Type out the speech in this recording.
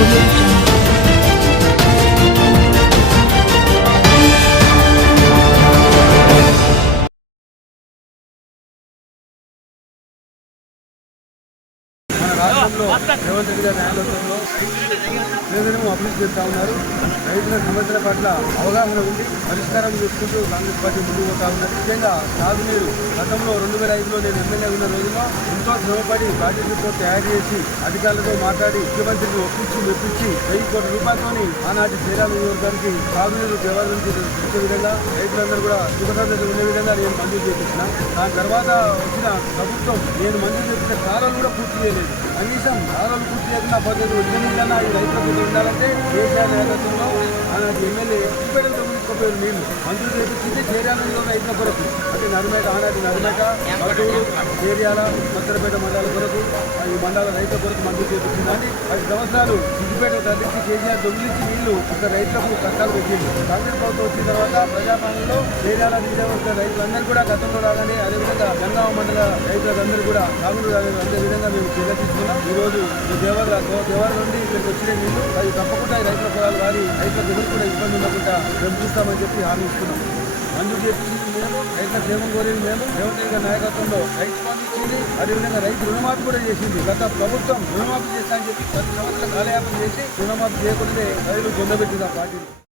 audio jungle. మన రాష్ట్రంలో రేవంత్ రెడ్డి గారి నాయకత్వంలో ప్రజలను అభివృద్ధి చేస్తూ ఉన్నారు. రైతుల సమస్యల పట్ల అవగాహన ఉంది పరిష్కారం చేసుకుంటూ కాంగ్రెస్ పార్టీ ముందుకు పోతా ఉన్నారు ముఖ్యంగా తాగునీరు గతంలో రెండు వేల ఐదులో నేను ఎమ్మెల్యే ఉన్న రోజుల్లో ఎంతో శ్రమపడి ప్రాజెక్టుతో తయారు చేసి అధికారులతో మాట్లాడి ముఖ్యమంత్రిని ఒప్పించి మెప్పించి వెయ్యి కోట్ల రూపాయలతోని ఆనాటి శ్రీరామ నియోజకవర్గానికి తాగునీరు వ్యవహారం తెచ్చే విధంగా రైతులందరూ కూడా సుఖసంతలు ఉండే విధంగా నేను మంజూరు చేపించిన దాని తర్వాత వచ్చిన ప్రభుత్వం నేను మంజూరు చేసిన కాలం కూడా పూర్తి చేయలేదు. కనీసం కాలాలు పూర్తి చేసిన పద్ధతి ఉద్యమించాలని అది రైతులకు ఉండాలంటే కేసీఆర్ నేతృత్వంలో ఆనాటి ఎమ్మెల్యే ఎక్కువ ముప్పై నీళ్ళు. మంత్రులు చేపించింది చేర్యాలలో రైతుల కొరకు అంటే నర్మేట ఆనాటి నర్మేట మద్దూరు చేర్యాల మత్తరపేట మండలాల కొరకు ఈ మండల రైతుల కొరకు మంజూరు చేపించిందని పది సంవత్సరాలు సిద్దిపేట తగ్గించి కేసీఆర్ దొంగిలించి నీళ్ళు ఒక రైతులకు కష్టాలు పెట్టింది. కాంగ్రెస్ ప్రభుత్వం వచ్చిన తర్వాత ప్రజాపాలనలో చేర్యాల నీళ్ళ రైతులందరూ కూడా గతంలో రాగానే అదేవిధంగా గంగావ మండల రైతులందరూ కూడా సాగులు అదే విధంగా మేము చర్య తీసుకున్నాం. ఈరోజు రోజు ఈ దేవాల దేవాల నుండి ఇక్కడికి వచ్చిన నీళ్ళు అది తప్పకుండా ఈ రైతుల పొలాలు వారి రైతుల ఎవరు కూడా ఇబ్బంది ఉండకుండా మేము చూస్తామని చెప్పి హామీ ఇస్తున్నాం. మంజూరు చేపించింది మేము రైతుల క్షేమం కోరేది మేము రేవంత్ నాయకత్వంలో రైతు బంధు ఇచ్చింది అదేవిధంగా రైతు రుణమాఫీ కూడా చేసింది. గత ప్రభుత్వం రుణమాఫీ చేస్తా అని చెప్పి పది సంవత్సరాల కాలయాపన చేసి రుణమాఫీ చేయకుండా రైతులు పొందబెట్టింది ఆ పార్టీని.